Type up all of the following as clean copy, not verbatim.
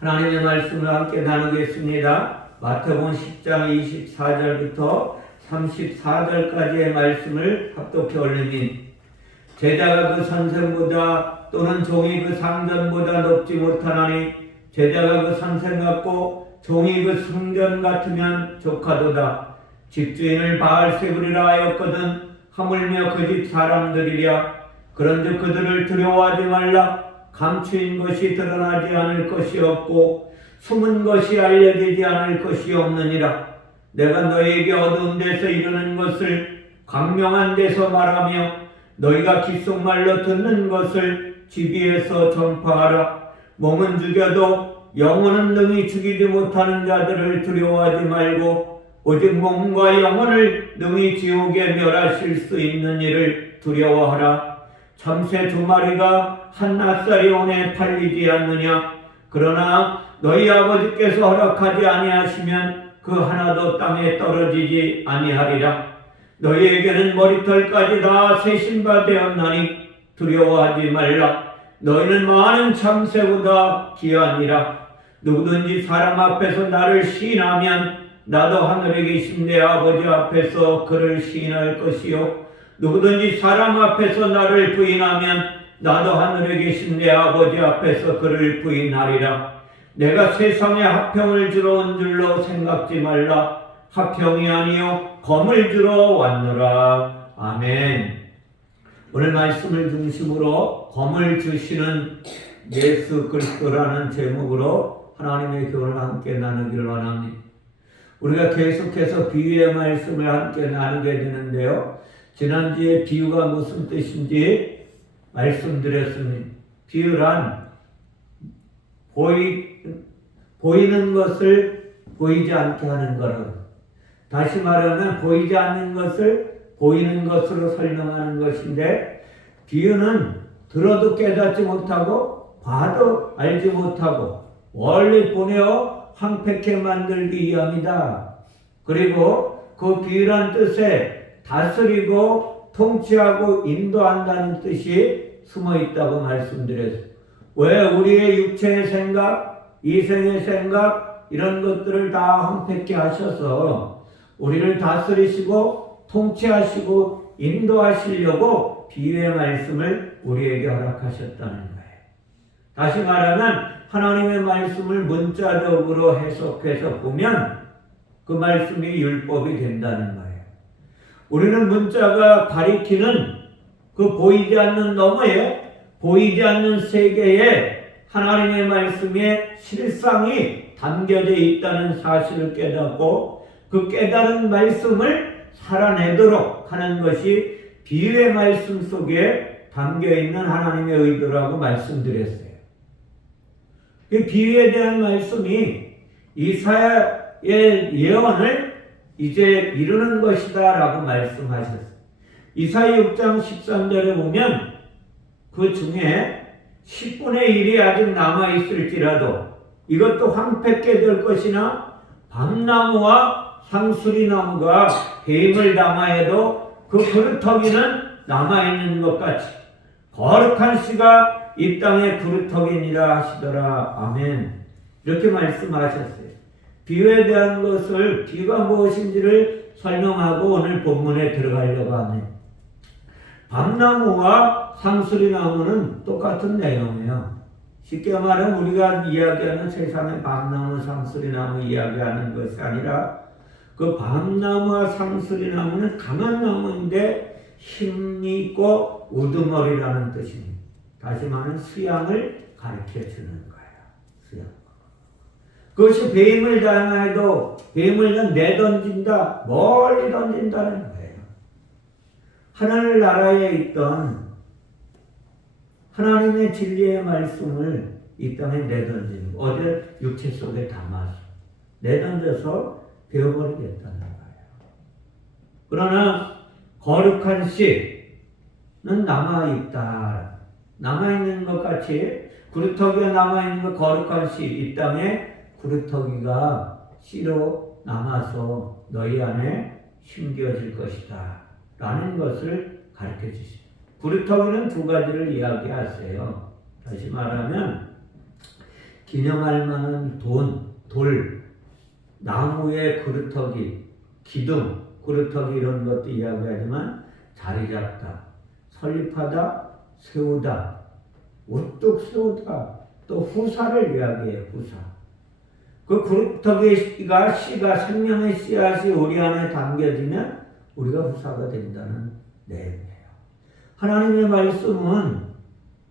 하나님의 말씀을 함께 나누겠습니다. 마태복음 10장 24절부터 34절까지의 말씀을 합독해 올리니 제자가 그 선생보다 또는 종이 그 상전보다 높지 못하나니 제자가 그 선생 같고 종이 그 상전 같으면 조카도다. 집주인을 바알세불이라 하였거든 하물며 그 집 사람들이랴. 그런즉 그들을 두려워하지 말라. 감추인 것이 드러나지 않을 것이 없고 숨은 것이 알려지지 않을 것이 없느니라. 내가 너희에게 어두운 데서 이루는 것을 광명한 데서 말하며 너희가 귓속말로 듣는 것을 지비에서 전파하라. 몸은 죽여도 영혼은 능히 죽이지 못하는 자들을 두려워하지 말고 오직 몸과 영혼을 능히 지옥에 멸하실 수 있는 이를 두려워하라. 참새 두 마리가 한 낫살이 오내 팔리지 않느냐. 그러나 너희 아버지께서 허락하지 아니하시면 그 하나도 땅에 떨어지지 아니하리라. 너희에게는 머리털까지 다 세신 바 되었나니 두려워하지 말라. 너희는 많은 참새보다 귀하니라. 누구든지 사람 앞에서 나를 시인하면 나도 하늘에 계신 내 아버지 앞에서 그를 시인할 것이요 누구든지 사람 앞에서 나를 부인하면 나도 하늘에 계신 내 아버지 앞에서 그를 부인하리라. 내가 세상에 화평을 주러 온 줄로 생각지 말라. 화평이 아니요 검을 주러 왔노라. 아멘. 오늘 말씀을 중심으로 검을 주시는 예수 그리스도라는 제목으로 하나님의 교훈을 함께 나누기를 원합니다. 우리가 계속해서 비유의 말씀을 함께 나누게 되는데요. 지난주에 비유가 무슨 뜻인지 말씀드렸습니다. 비유란 보이는 것을 보이지 않게 하는 거라고. 다시 말하면 보이지 않는 것을 보이는 것으로 설명하는 것인데 비유는 들어도 깨닫지 못하고 봐도 알지 못하고 멀리 보내어 황폐케 만들기 위함이다. 그리고 그 비유란 뜻에 다스리고 통치하고 인도한다는 뜻이 숨어 있다고 말씀드렸어요. 왜 우리의 육체의 생각, 이생의 생각 이런 것들을 다 황폐케 하셔서 우리를 다스리시고 통치하시고 인도하시려고 비유의 말씀을 우리에게 허락하셨다는 거예요. 다시 말하면 하나님의 말씀을 문자적으로 해석해서 보면 그 말씀이 율법이 된다는 거예요. 우리는 문자가 가리키는 그 보이지 않는 너머에 보이지 않는 세계에 하나님의 말씀의 실상이 담겨져 있다는 사실을 깨닫고 그 깨달은 말씀을 살아내도록 하는 것이 비유의 말씀 속에 담겨있는 하나님의 의도라고 말씀드렸어요. 그 비유에 대한 말씀이 이사야의 예언을 이제 이루는 것이다 라고 말씀하셨어요. 이사야 6장 13절에 보면 그 중에 10분의 1이 아직 남아있을지라도 이것도 황폐케 될 것이나 밤나무와 상수리나무가 뱀을 당하여도 그 그루터기는 남아있는 것 같이 거룩한 씨가 이 땅의 그루터기니라 하시더라. 아멘. 이렇게 말씀하셨어요. 비유에 대한 것을 비유가 무엇인지를 설명하고 오늘 본문에 들어가려고 합니다. 밤나무와 상수리나무는 똑같은 내용이에요. 쉽게 말하면 우리가 이야기하는 세상의 밤나무, 상수리나무 이야기하는 것이 아니라 그 밤나무와 상수리나무는 강한 나무인데 힘이 있고 우두머리라는 뜻입니다. 다시 말하면 수양을 가르쳐 주는 거예요. 수양. 그것이 뱀을 당해도 뱀을 내던진다, 멀리 던진다는 거예요. 하늘나라에 있던 하나님의 진리의 말씀을 이 땅에 내던지는 거. 어제 육체 속에 담아서 내던져서 베어버리겠다는 거예요. 그러나 거룩한 씨는 남아있다. 남아있는 것 같이 구루터기가 남아있는 것 거룩한 씨, 이 땅에 구루터기가 씨로 남아서 너희 안에 심겨질 것이다 라는 것을 가르쳐 주십니다. 구루터기는 두 가지를 이야기하세요. 다시 말하면 기념할 만한 돌, 나무의 그루터기, 기둥, 그루터기 이런 것도 이야기하지만 자리 잡다, 설립하다, 세우다, 우뚝 세우다, 또 후사를 이야기해요. 후사. 그 그루터기가 씨가 생명의 씨앗이 우리 안에 담겨지면 우리가 후사가 된다는 내용이에요. 하나님의 말씀은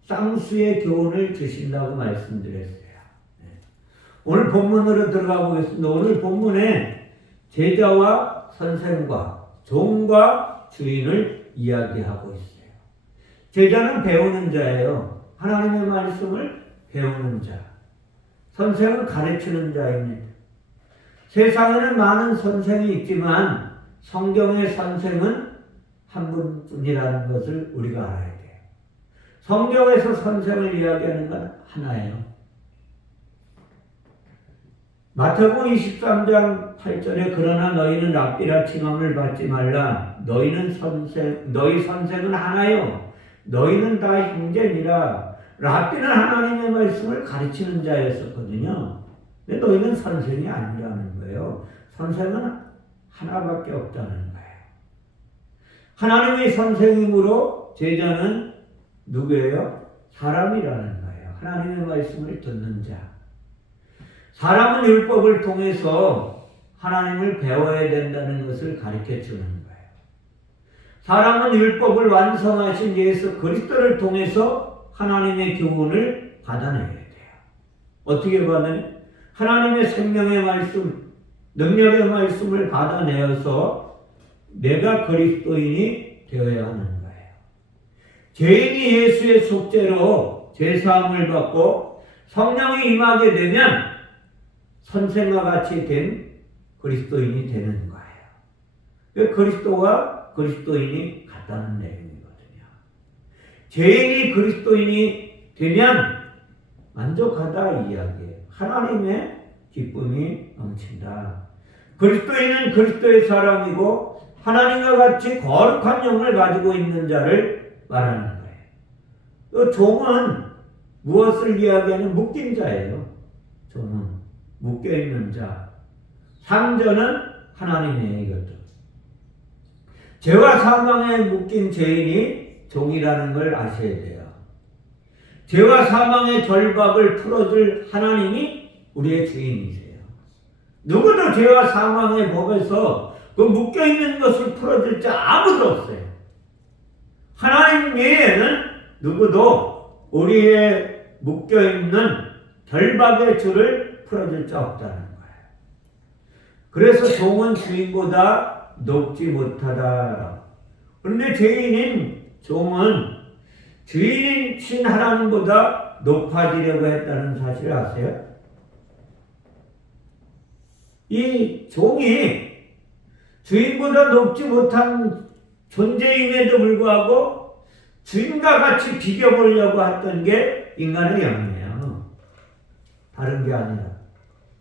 쌍수의 교훈을 주신다고 말씀드렸어요. 오늘 본문으로 들어가 보겠습니다. 오늘 본문에 제자와 선생과 종과 주인을 이야기하고 있어요. 제자는 배우는 자예요. 하나님의 말씀을 배우는 자. 선생은 가르치는 자입니다. 세상에는 많은 선생이 있지만 성경의 선생은 한 분뿐이라는 것을 우리가 알아야 돼요. 성경에서 선생을 이야기하는 건 하나예요. 마태복음 23장 8절에 그러나 너희는 랍비라 칭함을 받지 말라. 너희 선생은 하나요. 너희는 다 형제니라. 랍비는 하나님의 말씀을 가르치는 자였었거든요. 근데 너희는 선생이 아니라는 거예요. 선생은 하나밖에 없다는 거예요. 하나님의 선생님으로 제자는 누구예요? 사람이라는 거예요. 하나님의 말씀을 듣는 자. 사람은 율법을 통해서 하나님을 배워야 된다는 것을 가르쳐 주는 거예요. 사람은 율법을 완성하신 예수 그리스도를 통해서 하나님의 교훈을 받아내야 돼요. 어떻게 받아내? 하나님의 생명의 말씀, 능력의 말씀을 받아내어서 내가 그리스도인이 되어야 하는 거예요. 죄인이 예수의 속죄로 죄사함을 받고 성령이 임하게 되면 선생과 같이 된 그리스도인이 되는 거예요. 그리스도와 그리스도인이 같다는 내용이거든요. 죄인이 그리스도인이 되면 만족하다 이야기예요. 하나님의 기쁨이 넘친다. 그리스도인은 그리스도의 사람이고 하나님과 같이 거룩한 영을 가지고 있는 자를 말하는 거예요. 또 종은 무엇을 이야기하는 묶인 자예요. 종은 묶여있는 자. 상전은 하나님의 이것도. 죄와 사망에 묶인 죄인이 종이라는 걸 아셔야 돼요. 죄와 사망의 결박을 풀어줄 하나님이 우리의 주인이세요. 누구도 죄와 사망의 법에서 그 묶여있는 것을 풀어줄 자 아무도 없어요. 하나님 외에는 누구도 우리의 묶여있는 결박의 줄을 풀어줄 자 없다는 거예요. 그래서 종은 주인보다 높지 못하다. 그런데 죄인인 종은 주인이신 하나님보다 높아지려고 했다는 사실을 아세요? 이 종이 주인보다 높지 못한 존재임에도 불구하고 주인과 같이 비교보려고 했던 게 인간의 영이에요. 다른 게 아니라.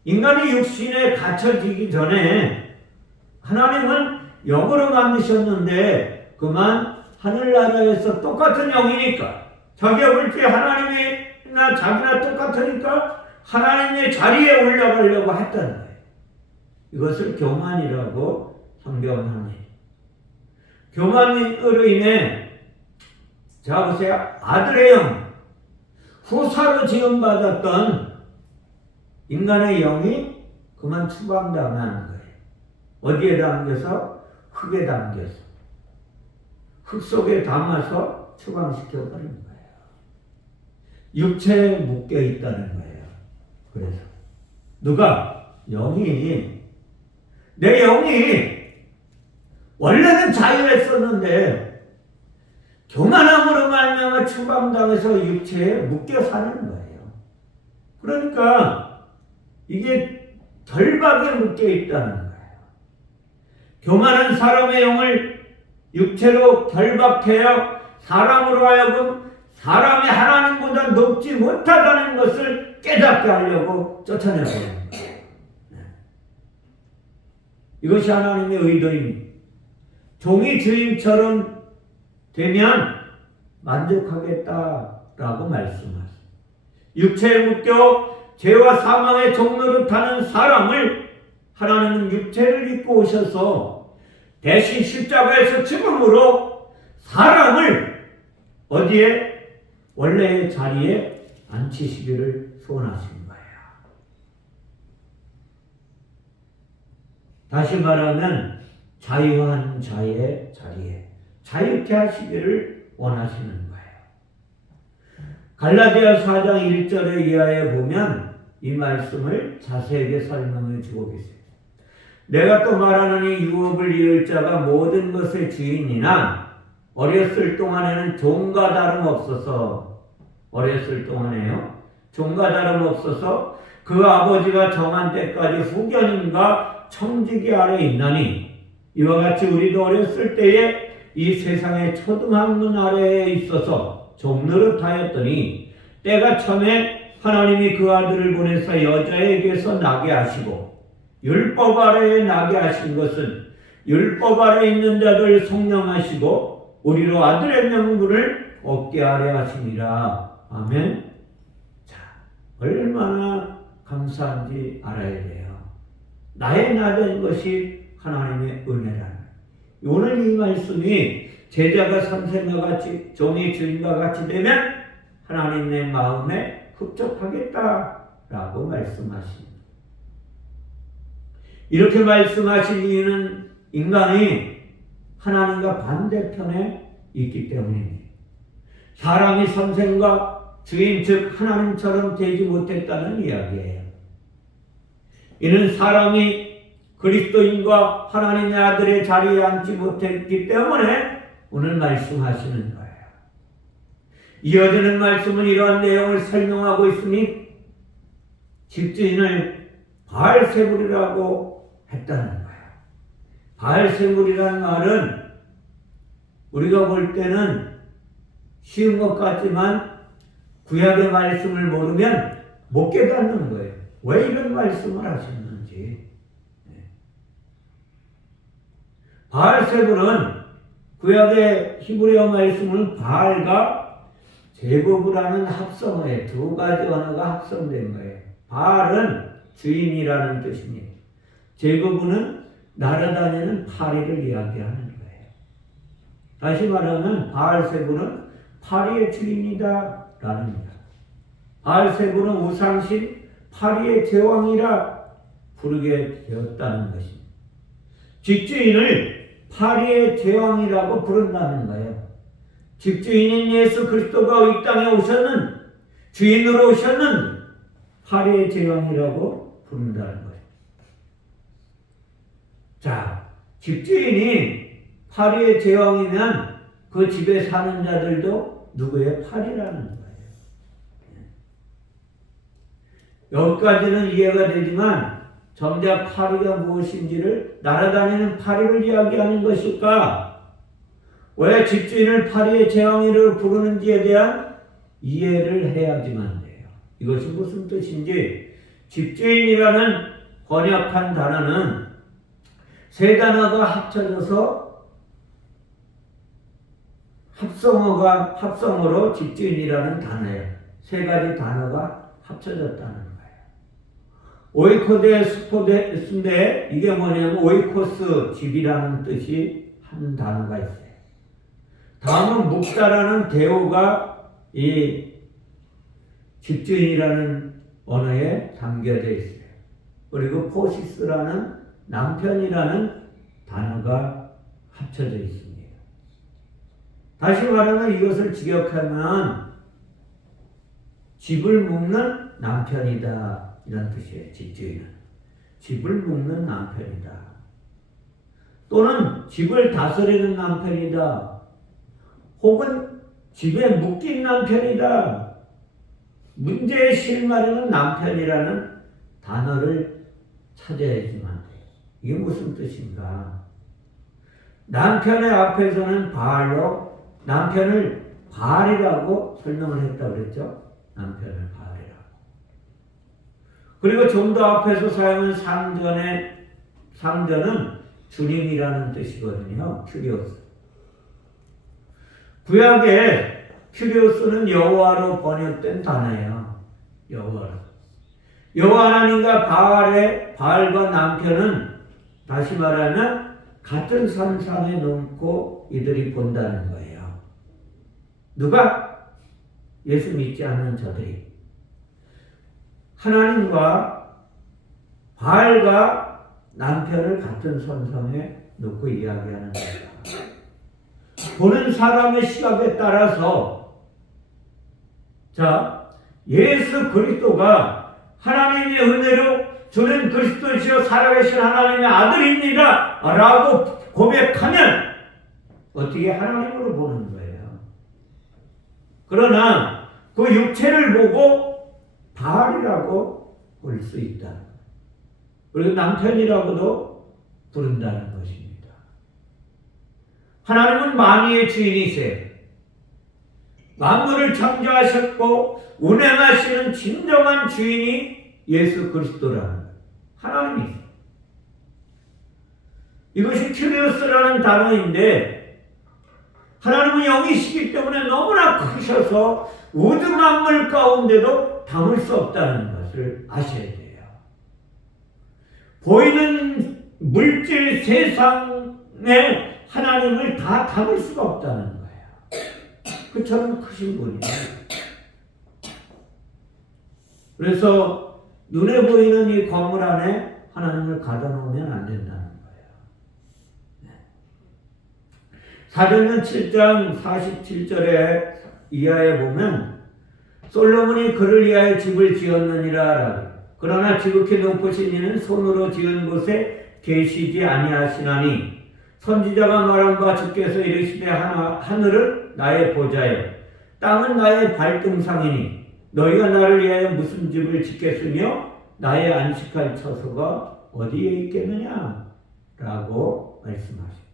인간이 육신에 갇혀지기 전에 하나님은 영으로 만드셨는데 그만 하늘나라에서 똑같은 영이니까 자기가 볼 때 하나님이나 자기나 똑같으니까 하나님의 자리에 올라가려고 했다는 거예요. 이것을 교만이라고 성경은 합니다. 교만으로 인해 자 보세요. 아들의 영 후사로 지음받았던 인간의 영이 그만 추방당하는 거예요. 어디에 담겨서? 흙에 담겨서 흙 속에 담아서 추방시켜버리는 거예요. 육체에 묶여 있다는 거예요. 그래서 누가? 영이 내 영이 원래는 자유했었는데 교만함으로 말미암아 추방당해서 육체에 묶여 사는 거예요. 그러니까 이게 결박에 묶여 있다는 거예요. 교만한 사람의 영을 육체로 결박해야 사람으로 하여금 사람이 하나님보다 높지 못하다는 것을 깨닫게 하려고 쫓아내버리는 거예요. 이것이 하나님의 의도입니다. 종이 주인처럼 되면 만족하겠다라고 말씀하세요. 육체에 묶여 죄와 사망의 종로를 타는 사람을 하나님은 육체를 입고 오셔서 대신 십자가에서 죽음으로 사람을 어디에? 원래의 자리에 앉히시기를 소원하신 거예요. 다시 말하면 자유한 자의 자리에 자유케 하시기를 원하시는 거예요. 갈라디아 4장 1절의 이하에 보면 이 말씀을 자세하게 설명해 주고 계세요. 내가 또 말하노니 유업을 이을 자가 모든 것의 주인이나 어렸을 동안에는 종과 다름없어서, 어렸을 동안에요, 종과 다름없어서 그 아버지가 정한 때까지 후견인과 청지기 아래 있나니 이와 같이 우리도 어렸을 때에 이 세상의 초등학문 아래에 있어서 종노릇하였더니 때가 참에 하나님이 그 아들을 보내서 여자에게서 나게 하시고 율법 아래에 나게 하신 것은 율법 아래에 있는 자들 성령하시고 우리로 아들의 명분을 얻게 하려 하심이라. 아멘. 자, 얼마나 감사한지 알아야 돼요. 나의 나된 것이 하나님의 은혜라는. 오늘 이 말씀이 제자가 선생과 같이 종이 주인과 같이 되면 하나님의 마음에 흡족하겠다라고 말씀하십니다. 이렇게 말씀하신 이유는 인간이 하나님과 반대편에 있기 때문입니다. 사람이 선생과 주인 즉 하나님처럼 되지 못했다는 이야기예요. 이는 사람이 그리스도인과 하나님의 아들의 자리에 앉지 못했기 때문에 오늘 말씀하시는 거예요. 이어지는 말씀은 이러한 내용을 설명하고 있으니 집주인을 바알세불이라고 했다는 거예요. 바알세불이라는 말은 우리가 볼 때는 쉬운 것 같지만 구약의 말씀을 모르면 못 깨닫는 거예요. 왜 이런 말씀을 하셨는지. 바알세불은 구약의 히브리어 말씀은 바알과 제곱이라는 합성어에 두 가지 언어가 합성된 거예요. 바알은 주인이라는 뜻입니다. 제곱은 날아다니는 파리를 이야기하는 거예요. 다시 말하면 바알세불은 파리의 주인이다 라는 거예요. 바알세불은 우상신 파리의 제왕이라 부르게 되었다는 것입니다. 집주인을 파리의 제왕이라고 부른다는 거예요. 집주인인 예수 그리스도가 이 땅에 오셨는, 주인으로 오셨는 파리의 제왕이라고 부른다는 거예요. 자, 집주인이 파리의 제왕이면 그 집에 사는 자들도 누구의 파리라는 거예요. 여기까지는 이해가 되지만 정작 파리가 무엇인지를, 날아다니는 파리를 이야기하는 것일까? 왜 집주인을 파리의 제왕이라고 부르는지에 대한 이해를 해야지만 돼요. 이것이 무슨 뜻인지. 집주인이라는 번역한 단어는 세 단어가 합쳐져서 합성어로 집주인이라는 단어예요. 세 가지 단어가 합쳐졌다는 거예요. 오이코데스인데 이게 뭐냐면 오이코스, 집이라는 뜻이 한 단어가 있어요. 다음은 묵다라는 대오가 이 집주인이라는 언어에 담겨져 있어요. 그리고 포시스라는 남편이라는 단어가 합쳐져 있습니다. 다시 말하면 이것을 직역하면 집을 묶는 남편이다 이런 뜻이에요. 집주인은 집을 묶는 남편이다, 또는 집을 다스리는 남편이다, 혹은 집에 묶인 남편이다, 문제에 실마리는 남편이라는 단어를 찾아야지만 돼요. 이게 무슨 뜻인가? 남편의 앞에서는 바알로 남편을 바알이라고 설명을 했다고 그랬죠. 남편을 바알이라고. 그리고 좀 더 앞에서 사용한 상전은 주님이라는 뜻이거든요. 큐리오스. 구약에 큐리오스는 여호와로 번역된 단어예요. 여호와로. 여호와 하나님과 바알과 남편은 다시 말하면 같은 선상에 놓고 이들이 본다는 거예요. 누가? 예수 믿지 않는 저들이. 하나님과 바알과 남편을 같은 선상에 놓고 이야기하는 거다. 보는 사람의 시각에 따라서 예수 그리스도가 하나님의 은혜로 주는 그리스도시요 살아계신 하나님의 아들입니다 라고 고백하면 어떻게 하나님으로 보는 거예요. 그러나 그 육체를 보고 바알이라고 볼 수 있다. 그리고 남편이라고도 부른다는 것입니다. 하나님은 만유의 주인이세요. 만물을 창조하셨고 운행하시는 진정한 주인이 예수 그리스도라는 거예요. 하나님이세요. 이것이 큐리오스라는 단어인데 하나님은 영이시기 때문에 너무나 크셔서 우주 만물 가운데도 담을 수 없다는 것을 아셔야 돼요. 보이는 물질 세상에 하나님을 다 담을 수가 없다는 거예요. 그처럼 크신 분이에요. 그래서 눈에 보이는 이 건물 안에 하나님을 가둬놓으면 안 된다는 거예요. 사도행전 7장 47절에 이하에 보면 솔로몬이 그를 위하여 집을 지었느니라 라고. 그러나 지극히 높으신 이는 손으로 지은 곳에 계시지 아니하시나니 선지자가 말한 바 주께서 이르시되 하늘은 나의 보좌요 땅은 나의 발등상이니 너희가 나를 위하여 무슨 집을 짓겠으며 나의 안식할 처소가 어디에 있겠느냐 라고 말씀하십니다.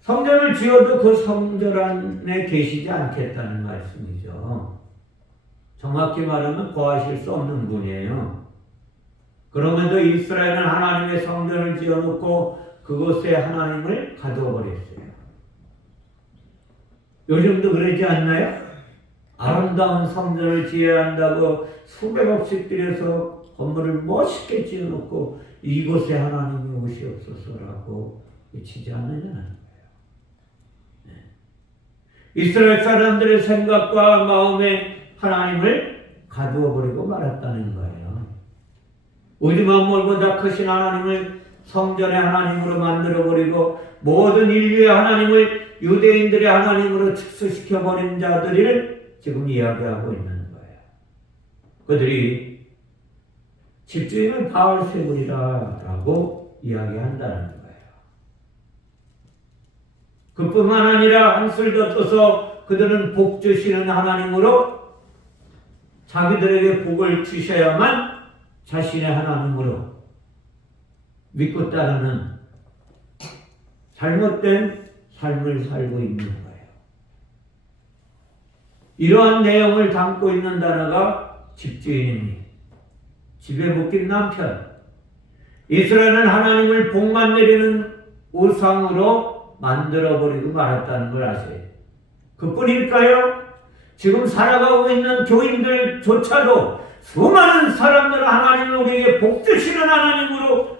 성전을 지어도 그 성전 안에 계시지 않겠다는 말씀이죠. 정확히 말하면 거하실 수 없는 분이에요. 그럼에도 이스라엘은 하나님의 성전을 지어놓고 그곳에 하나님을 가둬버렸어요. 요즘도 그러지 않나요? 아름다운 성전을 지어야 한다고 수백억씩 들여서 건물을 멋있게 지어놓고 이곳에 하나님이 오시옵소서라고 외치지 않느냐는 거예요. 이스라엘 사람들의 생각과 마음에 하나님을 가두어버리고 말았다는 거예요. 우주 만물보다 크신 하나님을 성전의 하나님으로 만들어버리고 모든 인류의 하나님을 유대인들의 하나님으로 축소시켜버린 자들을 지금 이야기하고 있는 거예요. 그들이 집주인은 바알세불이라 라고 이야기한다는 거예요. 그뿐만 아니라 한술 더 떠서 그들은 복 주시는 하나님으로 자기들에게 복을 주셔야만 자신의 하나님으로 믿고 따르는 잘못된 삶을 살고 있는 거예요. 이러한 내용을 담고 있는 단어가 집주인입니다. 집에 묶인 남편. 이스라엘은 하나님을 복만 내리는 우상으로 만들어버리고 말았다는 걸 아세요? 그뿐일까요? 지금 살아가고 있는 교인들조차도 수많은 사람들은 하나님을 우리에게 복 주시는 하나님으로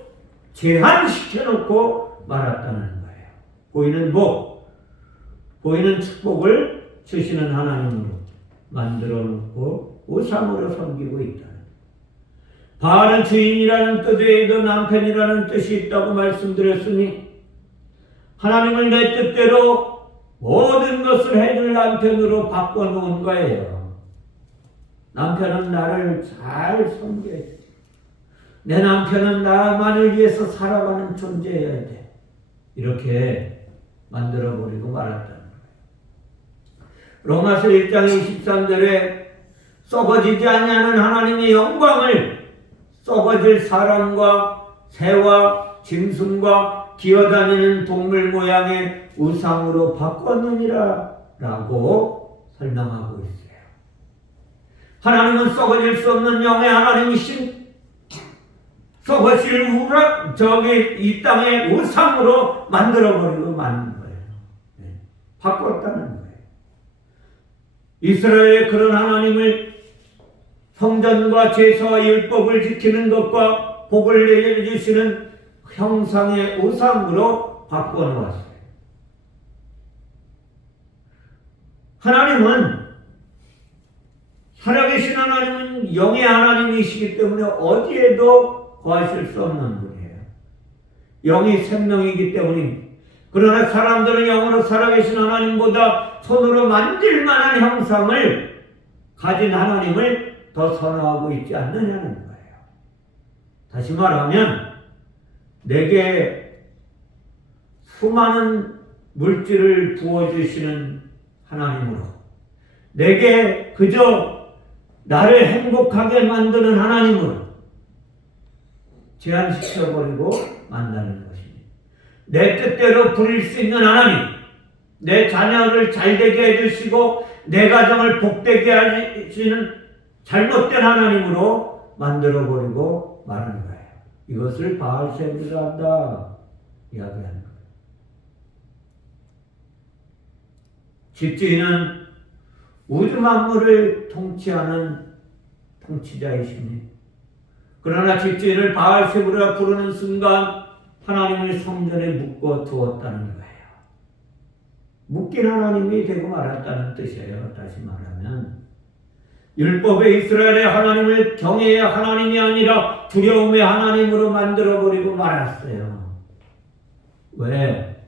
제한시켜놓고 말았다는 거예요. 보이는 복, 보이는 축복을 주시는 하나님으로 만들어놓고 우상으로 섬기고 있다는 거예요. 바알은 주인이라는 뜻에도 남편이라는 뜻이 있다고 말씀드렸으니 하나님을 내 뜻대로 모든 것을 해줄 남편으로 바꿔놓은 거예요. 남편은 나를 잘 섬겨야 돼. 내 남편은 나만을 위해서 살아가는 존재여야 돼. 이렇게 만들어버리고 말았다는 거예요. 로마서 1장 23절에 썩어지지 아니하는 하나님의 영광을 썩어질 사람과 새와 짐승과 기어다니는 동물 모양의 우상으로 바꿨느니라 라고 설명하고 있어요. 하나님은 썩어질 수 없는 영의 하나님이신 썩어질 이 땅의 우상으로 만들어버리고 마는 거예요. 바꿨다는 거예요. 이스라엘의 그런 하나님을 성전과 제사와 율법을 지키는 것과 복을 내려주시는 형상의 우상으로 바꿔놓았어요. 하나님은, 살아계신 하나님은 영의 하나님이시기 때문에 어디에도 거하실 수 없는 분이에요. 영이 생명이기 때문입니다. 그러나 사람들은 영으로 살아계신 하나님보다 손으로 만질 만한 형상을 가진 하나님을 더 선호하고 있지 않느냐는 거예요. 다시 말하면 내게 수많은 물질을 부어주시는 하나님으로, 내게 그저 나를 행복하게 만드는 하나님으로 제한시켜버리고 만나는 것입니다. 내 뜻대로 부릴 수 있는 하나님, 내 자녀를 잘되게 해주시고 내 가정을 복되게 하시는 잘못된 하나님으로 만들어버리고 마는 거예요. 이것을 바알세불이라 한다 이야기하는 거예요. 집주인은 우주 만물을 통치하는 통치자이십니다. 그러나 집주인을 바알세불이라 부르는 순간 하나님을 성전에 묶어 두었다는 거예요. 묶인 하나님이 되고 말았다는 뜻이에요. 다시 말하면 율법의 이스라엘의 하나님을 경외의 하나님이 아니라 두려움의 하나님으로 만들어버리고 말았어요. 왜?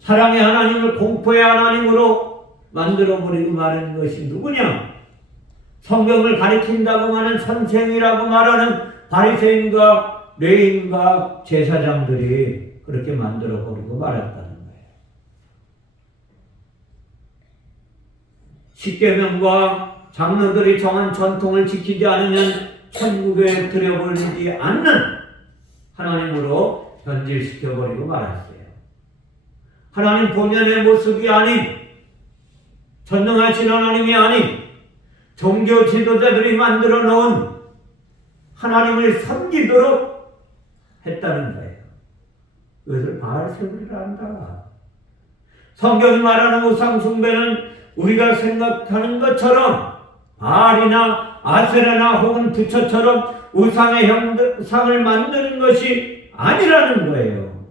사랑의 하나님을 공포의 하나님으로 만들어버리고 말하는 것이 누구냐? 성경을 가리킨다고 하는 선생이라고 말하는 바리새인과 레위인과 제사장들이 그렇게 만들어버리고 말았다는 거예요. 십계명과 장로들이 정한 전통을 지키지 않으면 천국에 들여버리지 않는 하나님으로 변질시켜버리고 말았어요. 하나님 본연의 모습이 아닌, 전능하신 하나님이 아닌 종교 지도자들이 만들어 놓은 하나님을 섬기도록 했다는 거예요. 그것을 바알세불이라 한다. 성경이 말하는 우상 숭배는 우리가 생각하는 것처럼 바알이나 아세라나 혹은 부처처럼 우상의 형상을 만드는 것이 아니라는 거예요.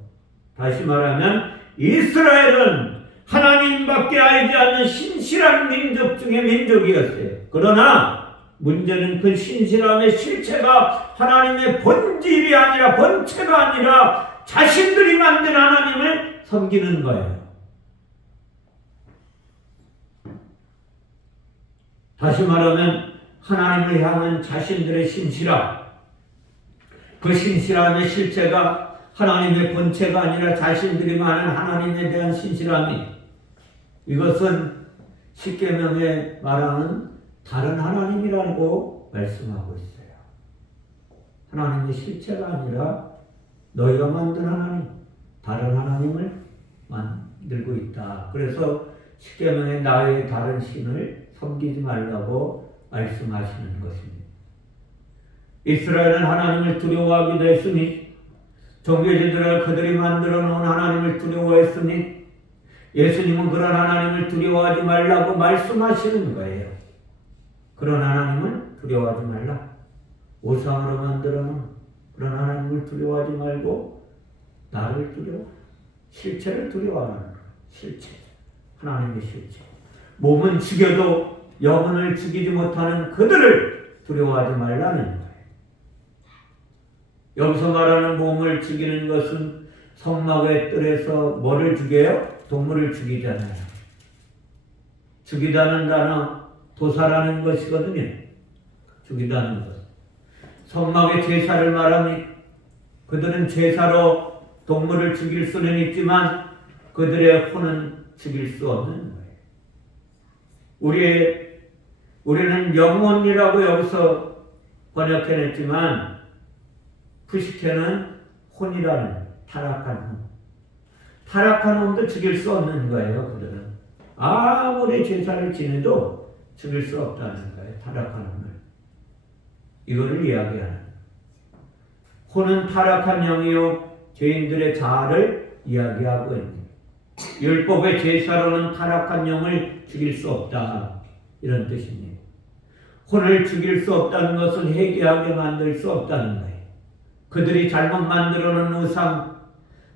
다시 말하면 이스라엘은 하나님밖에 알지 않는 신실한 민족 중의 민족이었어요. 그러나 문제는 그 신실함의 실체가 하나님의 본질이 아니라, 본체가 아니라 자신들이 만든 하나님을 섬기는 거예요. 다시 말하면 하나님을 향한 자신들의 신실함, 그 신실함의 실체가 하나님의 본체가 아니라 자신들이 말하는 하나님에 대한 신실함이, 이것은 십계명에 말하는 다른 하나님이라고 말씀하고 있어요. 하나님의 실체가 아니라 너희가 만든 하나님, 다른 하나님을 만들고 있다. 그래서 십계명에 나의 다른 신을 섬기지 말라고 말씀하시는 것입니다. 이스라엘은 하나님을 두려워하기도 했으니, 종교지들은 그들이 만들어 놓은 하나님을 두려워했으니, 예수님은 그런 하나님을 두려워하지 말라고 말씀하시는 거예요. 그런 하나님을 두려워하지 말라. 우상으로 만들어 놓은 그런 하나님을 두려워하지 말고 나를 두려워, 실체를 두려워하는 거예요. 실체, 하나님의 실체. 몸은 죽여도 영혼을 죽이지 못하는 그들을 두려워하지 말라는 거예요. 여기서 말하는 몸을 죽이는 것은 성막의 뜰에서 뭐를 죽여요? 동물을 죽이잖아요. 죽이다는 단어 도사라는 것이거든요. 죽이다는 것. 성막의 제사를 말합니다. 그들은 제사로 동물을 죽일 수는 있지만 그들의 혼은 죽일 수 없는 거예요. 우리는 영혼이라고 여기서 번역해냈지만 푸시케는 혼이라는 타락한 혼. 타락한 혼도 죽일 수 없는 거예요. 그들은 아무리 제사를 지내도 죽일 수 없다는 거예요. 타락한 혼을. 이거를 이야기하는. 혼은 타락한 영이요 죄인들의 자아를 이야기하고 있는. 율법의 제사로는 타락한 영을 죽일 수 없다. 이런 뜻입니다. 혼을 죽일 수 없다는 것은 회개하게 만들 수 없다는 거예요. 그들이 잘못 만들어 놓은 우상,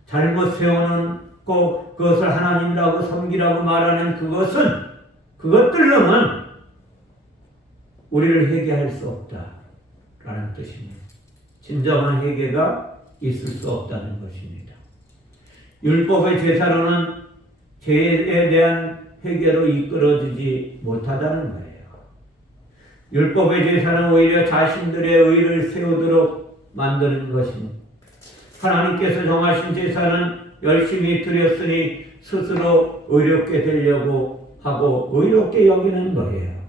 잘못 세워놓고 그것을 하나님이라고 섬기라고 말하는 그것들로는 우리를 회개할 수 없다라는 뜻입니다. 진정한 회개가 있을 수 없다는 것입니다. 율법의 제사로는 죄에 대한 회개로 이끌어주지 못하다는 거예요. 율법의 제사는 오히려 자신들의 의를 세우도록 만드는 것입니다. 하나님께서 정하신 제사는 열심히 드렸으니 스스로 의롭게 되려고 하고 의롭게 여기는 거예요.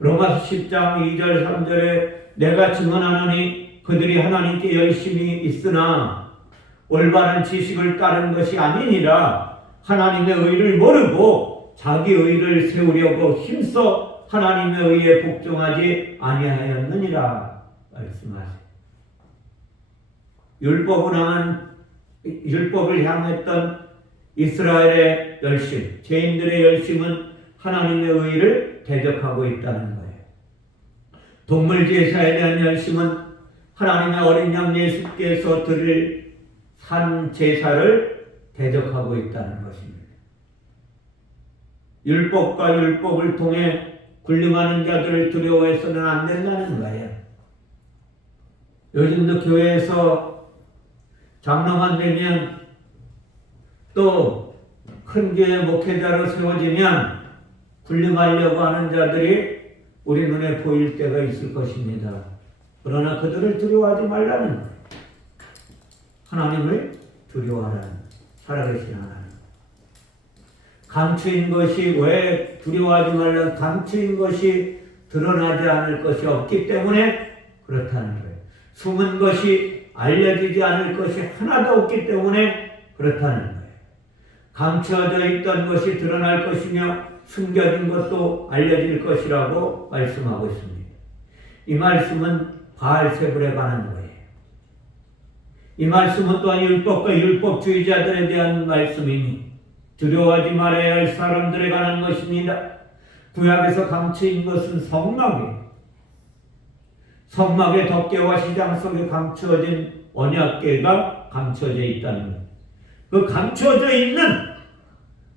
로마서 10장 2절 3절에 내가 증언하노니 그들이 하나님께 열심히 있으나 올바른 지식을 따른 것이 아니니라 하나님의 의를 모르고 자기 의를 세우려고 힘써 하나님의 의에 복종하지 아니하였느니라 말씀하세요. 율법을 향했던 이스라엘의 열심, 죄인들의 열심은 하나님의 의를 대적하고 있다는 거예요. 동물 제사에 대한 열심은 하나님의 어린 양 예수께서 드릴 산 제사를 대적하고 있다는 것입니다. 율법과 율법을 통해 군림하는 자들을 두려워해서는 안 된다는 거예요. 요즘도 교회에서 장로만 되면 또 큰 교회 목회자로 세워지면 군림하려고 하는 자들이 우리 눈에 보일 때가 있을 것입니다. 그러나 그들을 두려워하지 말라는 거예요. 하나님을 두려워하라는, 살아계신 하나님. 감추인 것이, 왜 두려워하지 말라는, 감추인 것이 드러나지 않을 것이 없기 때문에 그렇다는 거예요. 숨은 것이 알려지지 않을 것이 하나도 없기 때문에 그렇다는 거예요. 감춰져 있던 것이 드러날 것이며 숨겨진 것도 알려질 것이라고 말씀하고 있습니다. 이 말씀은 바알세불에 관한 거예요. 이 말씀은 또한 율법과 율법주의자들에 대한 말씀이니 두려워하지 말아야 할 사람들에 관한 것입니다. 구약에서 감추인 것은 성막의 덮개와 시장 속에 감추어진 언약궤가 감춰져 있다는 것. 그 감춰져 있는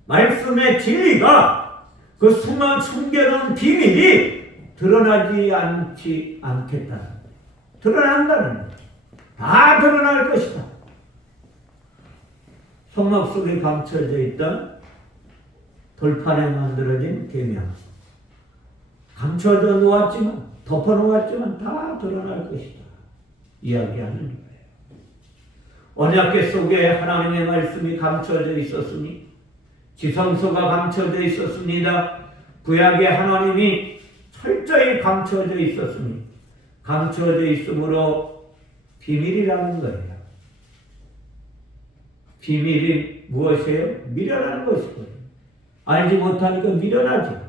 말씀의 진리가 그 숨겨놓은 비밀이 드러나지 않겠다는 거예요. 드러난다는 거예요. 다 드러날 것이다. 성막 속에 감춰져 있던 돌판에 만들어진 계명, 감춰져 놓았지만, 덮어놓았지만 다 드러날 것이다 이야기하는 거예요. 언약궤 속에 하나님의 말씀이 감춰져 있었으니, 지성소가 감춰져 있었습니다. 구약에 하나님이 철저히 감춰져 있었으니, 감춰져 있으므로 비밀이라는 거예요. 비밀이 무엇이에요? 미련한 것이거든요. 알지 못하니까 미련하죠.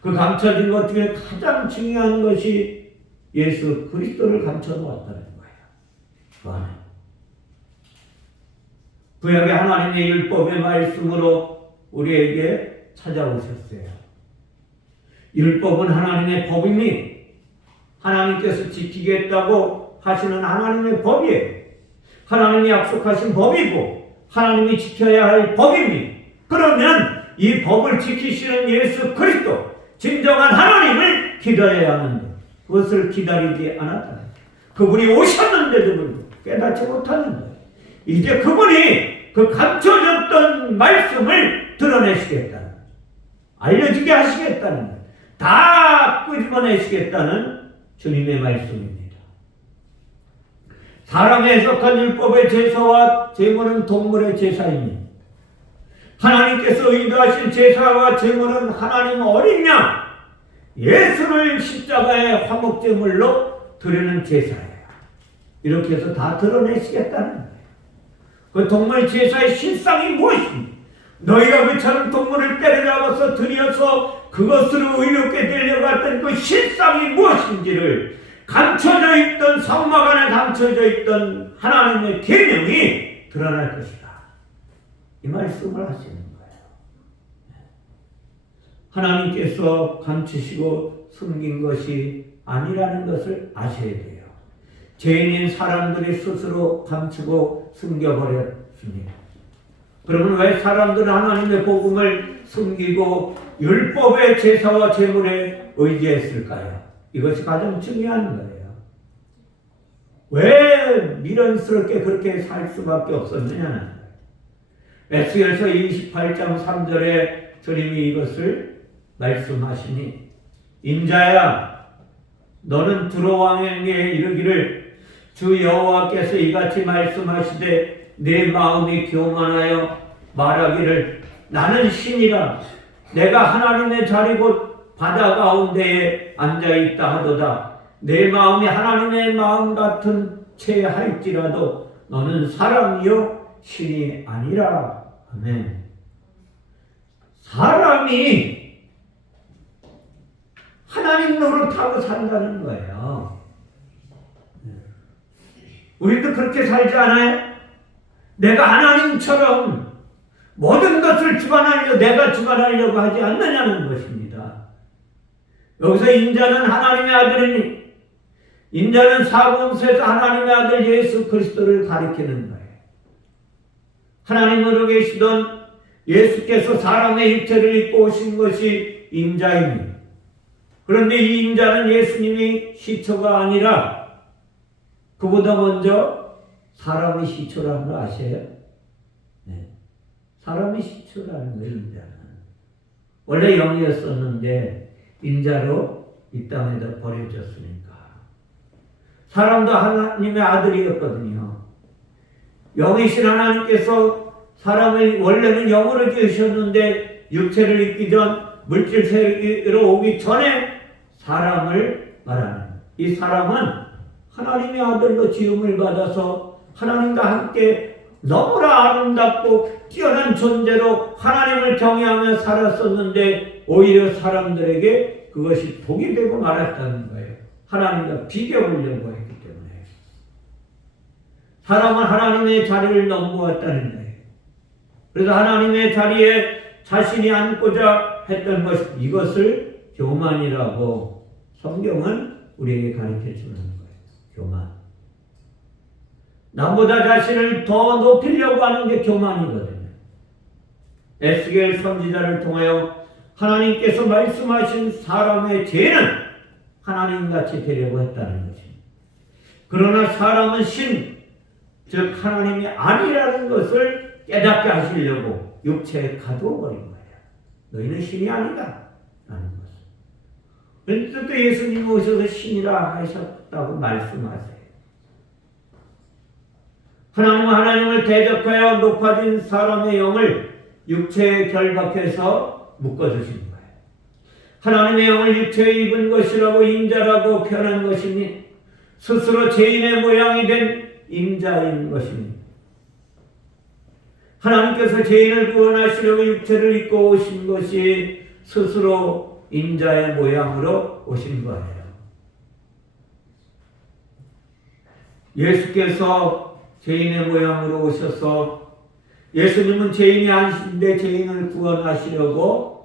그 감춰진 것 중에 가장 중요한 것이 예수 그리스도를 감춰놓았다는 거예요. 구약의 하나님의 율법의 말씀으로 우리에게 찾아오셨어요. 율법은 하나님의 법이니 하나님께서 지키겠다고 하시는 하나님의 법이에요. 하나님이 약속하신 법이고 하나님이 지켜야 할 법입니다. 그러면 이 법을 지키시는 예수 그리스도, 진정한 하나님을 기다려야 하는데 그것을 기다리지 않았다. 그분이 오셨는데도 불구하고 깨닫지 못하는 거예요. 이제 그분이 그 감춰졌던 말씀을 드러내시겠다는, 알려지게 하시겠다는 거예요. 다 끄집어내시겠다는 주님의 말씀입니다. 사람이 해석한 율법의 제사와 제물은 동물의 제사입니다. 하나님께서 의도하신 제사와 제물은 하나님 어린 양 예수를 십자가의 화목제물로 드리는 제사예요. 이렇게 해서 다 드러내시겠다는 거예요. 그 동물 제사의 실상이 무엇입니까? 너희가 그처럼 동물을 때려잡아서 들여서 그것으로 의롭게 되려고 했던 그 실상이 무엇인지를 감춰져 있던, 성막 안에 감춰져 있던 하나님의 계명이 드러날 것이다. 이 말씀을 하시는 거예요. 하나님께서 감추시고 숨긴 것이 아니라는 것을 아셔야 돼요. 죄인인 사람들이 스스로 감추고 숨겨버렸습니다. 그러면 왜 사람들은 하나님의 복음을 숨기고 율법의 제사와 제물에 의지했을까요? 이것이 가장 중요한 거예요. 왜 미련스럽게 그렇게 살 수밖에 없었느냐는 거예요. 에스겔서 28장 3절에 주님이 이것을 말씀하시니 인자야 너는 두로 왕에게 이르기를 주 여호와께서 이같이 말씀하시되 내 마음이 교만하여 말하기를 나는 신이라 내가 하나님의 자리 곧 바다 가운데에 앉아있다 하도다. 내 마음이 하나님의 마음 같은 채 할지라도 너는 사람이요 신이 아니라. 아멘. 사람이 하나님 노릇하고 산다는 거예요. 우리도 그렇게 살지 않아요? 내가 하나님처럼 모든 것을 내가 주관하려고 하지 않느냐는 것입니다. 여기서 인자는 하나님의 아들이니 인자는 사복음서에서 하나님의 아들 예수 그리스도를 가리키는 거예요. 하나님으로 계시던 예수께서 사람의 육체를 입고 오신 것이 인자입니다. 그런데 이 인자는 예수님이 시초가 아니라 그보다 먼저 사람의 시초라는 거 아세요? 네. 사람의 시초라는 거예요, 인자는. 원래 영이었었는데 인자로 이 땅에다 버려졌으니까. 사람도 하나님의 아들이었거든요. 영이신 하나님께서 사람을 원래는 영으로 지으셨는데 육체를 입기 전 물질 세계로 오기 전에 사람을 말하는 이 사람은 하나님의 아들로 지음을 받아서 하나님과 함께 너무나 아름답고 뛰어난 존재로 하나님을 경외하며 살았었는데 오히려 사람들에게 그것이 복이 되고 말았다는 거예요. 하나님과 비교하려고 했기 때문에. 사람은 하나님의 자리를 넘보았다는 거예요. 그래서 하나님의 자리에 자신이 앉고자 했던 것, 이것을 교만이라고 성경은 우리에게 가르쳐주는 거예요. 교만. 남보다 자신을 더 높이려고 하는 게 교만이거든요. 에스겔 선지자를 통하여 하나님께서 말씀하신 사람의 죄는 하나님같이 되려고 했다는 것입니다. 그러나 사람은 신, 즉 하나님이 아니라는 것을 깨닫게 하시려고 육체에 가두어버린 거예요. 너희는 신이 아니다 라는 것을. 그런데 또 예수님이 오셔서 신이라 하셨다고 말씀하세요. 하나님은 하나님을 대적하여 높아진 사람의 영을 육체에 결박해서 묶어주신 거예요. 하나님의 영을 육체에 입은 것이라고 인자라고 표현한 것이니 스스로 죄인의 모양이 된 인자인 것입니다. 하나님께서 죄인을 구원하시려고 육체를 입고 오신 것이 스스로 인자의 모양으로 오신 거예요. 예수께서 죄인의 모양으로 오셔서 예수님은 죄인이 아니신데 죄인을 구원하시려고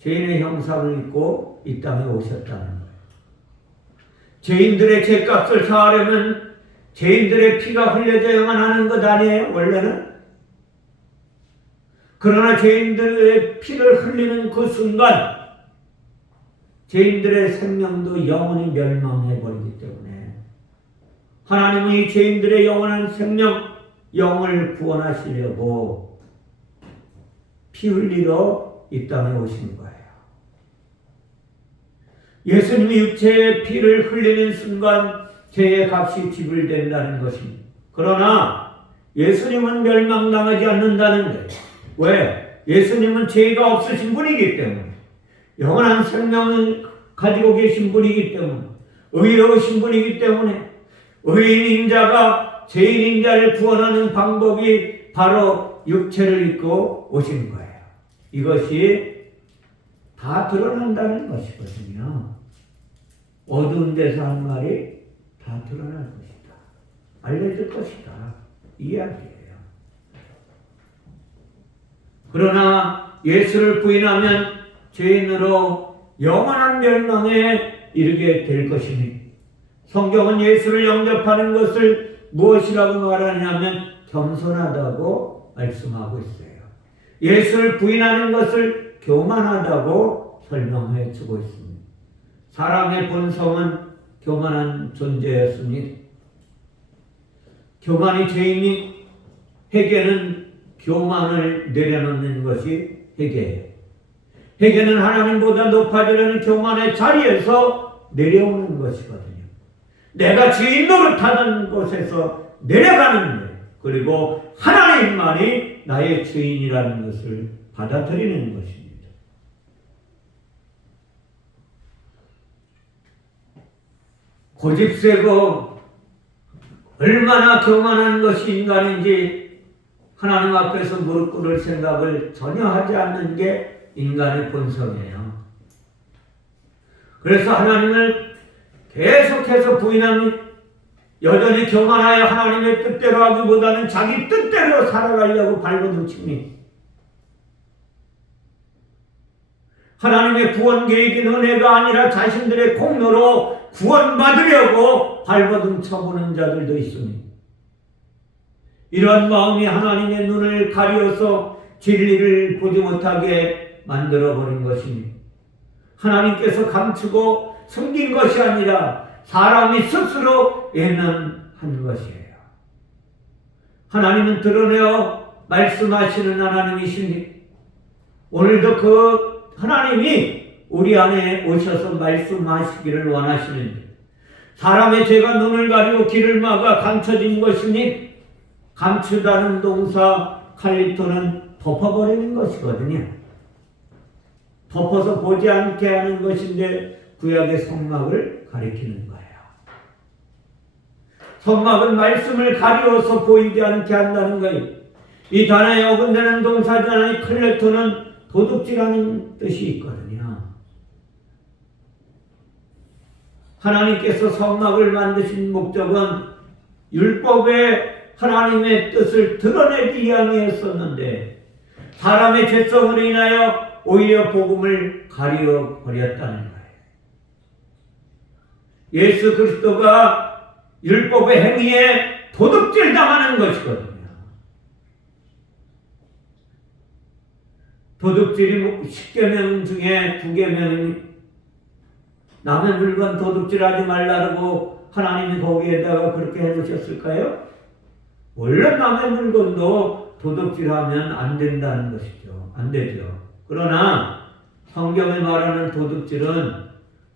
죄인의 형상을 입고 이 땅에 오셨다는 거예요. 죄인들의 죄값을 사하려면 죄인들의 피가 흘려져야만 하는 것 아니에요, 원래는? 그러나 죄인들의 피를 흘리는 그 순간 죄인들의 생명도 영원히 멸망해버리기 때문에 하나님은 이 죄인들의 영원한 생명, 영을 구원하시려고 피 흘리러 이 땅에 오신 거예요. 예수님이 육체의 피를 흘리는 순간 죄의 값이 지불된다는 것입니다. 그러나 예수님은 멸망당하지 않는다는 거예요. 왜? 예수님은 죄가 없으신 분이기 때문에, 영원한 생명을 가지고 계신 분이기 때문에, 의로우신 분이기 때문에, 의인 인자가 죄인 인자를 구원하는 방법이 바로 육체를 입고 오신 거예요. 이것이 다 드러난다는 것이거든요. 어두운 데서 한 말이 다 드러날 것이다. 알려질 것이다. 이 이야기예요. 그러나 예수를 부인하면 죄인으로 영원한 멸망에 이르게 될 것이니 성경은 예수를 영접하는 것을 무엇이라고 말하냐면 겸손하다고 말씀하고 있어요. 예수를 부인하는 것을 교만하다고 설명해 주고 있습니다. 사람의 본성은 교만한 존재였습니다. 교만이 죄이니 회개는 교만을 내려놓는 것이 회개예요. 회개는 하나님보다 높아지려는 교만의 자리에서 내려오는 것이거든요. 내가 죄인 노릇하는 곳에서 내려가는 거예요. 그리고 하나님만이 나의 죄인이라는 것을 받아들이는 것입니다. 고집세고 얼마나 교만한 것이 인간인지 하나님 앞에서 무릎 꿇을 생각을 전혀 하지 않는 게 인간의 본성이에요. 그래서 하나님을 계속해서 부인하면 여전히 교만하여 하나님의 뜻대로 하기보다는 자기 뜻대로 살아가려고 발버둥칩니다. 하나님의 구원 계획인 은혜가 아니라 자신들의 공로로 구원받으려고 발버둥 쳐보는 자들도 있습니다. 이런 마음이 하나님의 눈을 가리어서 진리를 보지 못하게 만들어버린 것입니다. 하나님께서 감추고 숨긴 것이 아니라 사람이 스스로 외면한 것이에요. 하나님은 드러내어 말씀하시는 하나님이십니다. 오늘도 그 하나님이 우리 안에 오셔서 말씀하시기를 원하시는데 사람의 죄가 눈을 가리고 길을 막아 감춰진 것이니 감추다는 동사 칼리토는 덮어버리는 것이거든요. 덮어서 보지 않게 하는 것인데 구약의 성막을 가리키는 거예요. 성막은 말씀을 가리워서 보이지 않게 한다는 거예요. 이 단어에 어긋나는 동사잖아요. 칼리토는 도둑질하는 뜻이 있거든요. 하나님께서 성막을 만드신 목적은 율법의 하나님의 뜻을 드러내기 위함이었었는데 사람의 죄성으로 인하여 오히려 복음을 가리워 버렸다는 거예요. 예수 그리스도가 율법의 행위에 도둑질 당하는 것이거든요. 도둑질이 10계명 중에 2계명이 남의 물건 도둑질하지 말라고 하나님이 거기에다가 그렇게 해놓으셨을까요? 원래 남의 물건도 도둑질하면 안 된다는 것이죠. 안 되죠. 그러나 성경에 말하는 도둑질은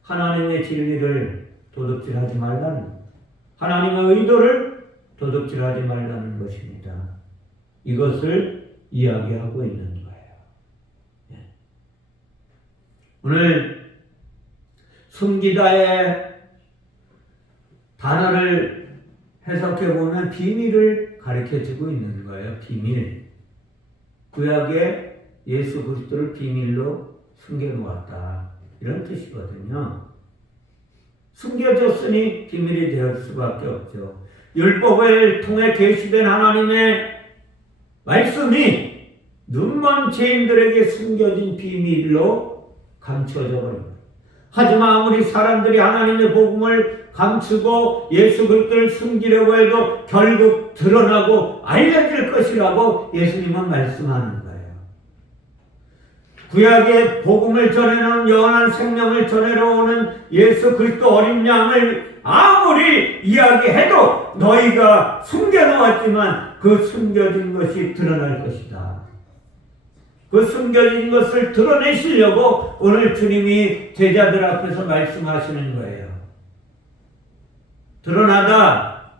하나님의 진리를 도둑질하지 말라는 것, 하나님의 의도를 도둑질하지 말라는 것입니다. 이것을 이야기하고 있는 거예요. 오늘 숨기다의 단어를 해석해 보면 비밀을 가르쳐주고 있는 거예요. 비밀. 구약에 예수 그리스도를 비밀로 숨겨놓았다. 이런 뜻이거든요. 숨겨졌으니 비밀이 될 수밖에 없죠. 율법을 통해 계시된 하나님의 말씀이 눈먼 죄인들에게 숨겨진 비밀로 감추어져 버립니다. 하지만 아무리 사람들이 하나님의 복음을 감추고 예수 그리스도를 숨기려고 해도 결국 드러나고 알려질 것이라고 예수님은 말씀하는 거예요. 구약의 복음을 전해놓은 영원한 생명을 전해러 오는 예수 그리스도 어린 양을 아무리 이야기해도 너희가 숨겨놓았지만 그 숨겨진 것이 드러날 것이다. 그 숨겨진 것을 드러내시려고 오늘 주님이 제자들 앞에서 말씀하시는 거예요. 드러나다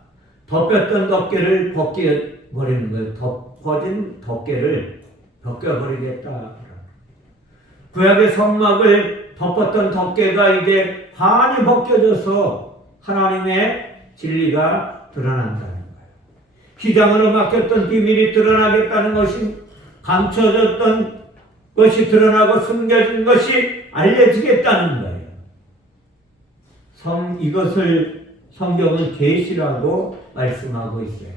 덮였던 덮개를 벗겨버리는 거예요. 덮어진 덮개를 벗겨버리겠다. 구약의 성막을 덮었던 덮개가 이제 반이 벗겨져서 하나님의 진리가 드러난다는 거예요. 휘장으로 막혔던 비밀이 드러나겠다는 것이 감춰졌던 것이 드러나고 숨겨진 것이 알려지겠다는 거예요. 이것을 성경은 계시라고 말씀하고 있어요.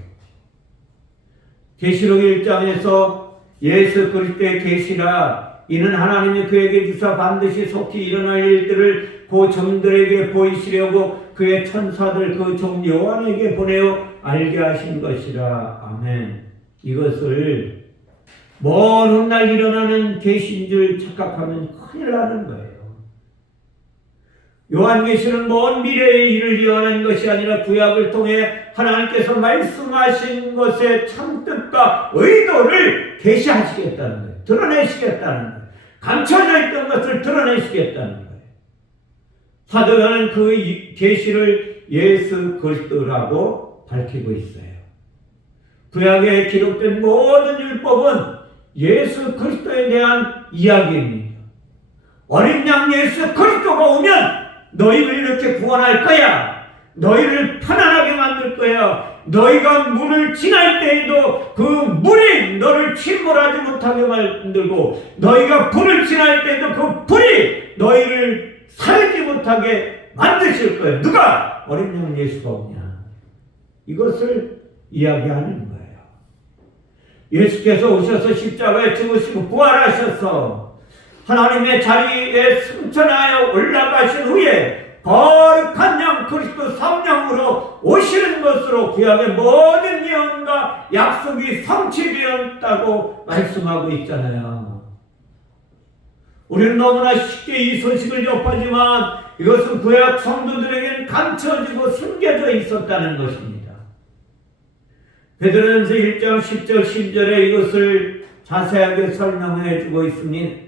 계시록 1장에서 예수 그리스도의 계시라 이는 하나님이 그에게 주사 반드시 속히 일어날 일들을 그 종들에게 보이시려고 그의 천사들 그 종 요한에게 보내어 알게 하신 것이라. 아멘. 이것을 먼 훗날 일어나는 계시인 줄 착각하면 큰일 나는 거예요. 요한계시는 먼 미래의 일을 예언한 것이 아니라 구약을 통해 하나님께서 말씀하신 것의 참뜻과 의도를 계시하시겠다는 거예요. 드러내시겠다는 거예요. 감춰져 있던 것을 드러내시겠다는 거예요. 사도 요한은 그 계시를 예수 그리스도라고 밝히고 있어요. 구약에 기록된 모든 율법은 예수 그리스도에 대한 이야기입니다. 어린 양 예수 그리스도가 오면 너희를 이렇게 구원할 거야. 너희를 편안하게 만들 거야. 너희가 물을 지날 때에도 그 물이 너를 침몰하지 못하게 만들고, 너희가 불을 지날 때에도 그 불이 너희를 살지 못하게 만드실 거예요. 누가? 어린 양 예수가 오냐. 이것을 이야기하는 거예요. 예수께서 오셔서 십자가에 죽으시고 부활하셔서 하나님의 자리에 승천하여 올라가신 후에 거룩한 양 그리스도 성령으로 오시는 것으로 구약의 모든 예언과 약속이 성취되었다고 말씀하고 있잖아요. 우리는 너무나 쉽게 이 소식을 접하지만 이것은 구약 성도들에게는 감춰지고 숨겨져 있었다는 것입니다. 베드로전서 1장 10절 11절에 이것을 자세하게 설명해 주고 있으니,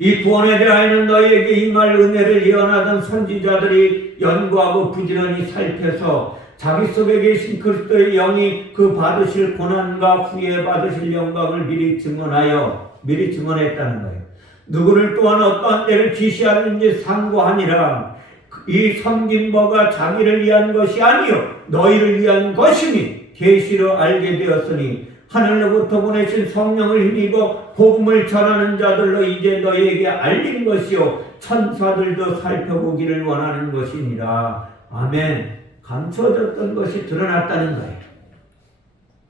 이 구원에 대하여는 너희에게 임할 은혜를 예언하던 선지자들이 연구하고 부지런히 살펴서 자기 속에 계신 그리스도의 영이 그 받으실 고난과 후에 받으실 영광을 미리 증언했다는 거예요. 누구를 또한 어떠한 때를 지시하는지 상고하니라. 이 섬긴 바가 자기를 위한 것이 아니요 너희를 위한 것이니 계시로 알게 되었으니 하늘로부터 보내신 성령을 힘입어 복음을 전하는 자들로 이제 너희에게 알린 것이요 천사들도 살펴보기를 원하는 것이니라. 아멘. 감춰졌던 것이 드러났다는 거예요.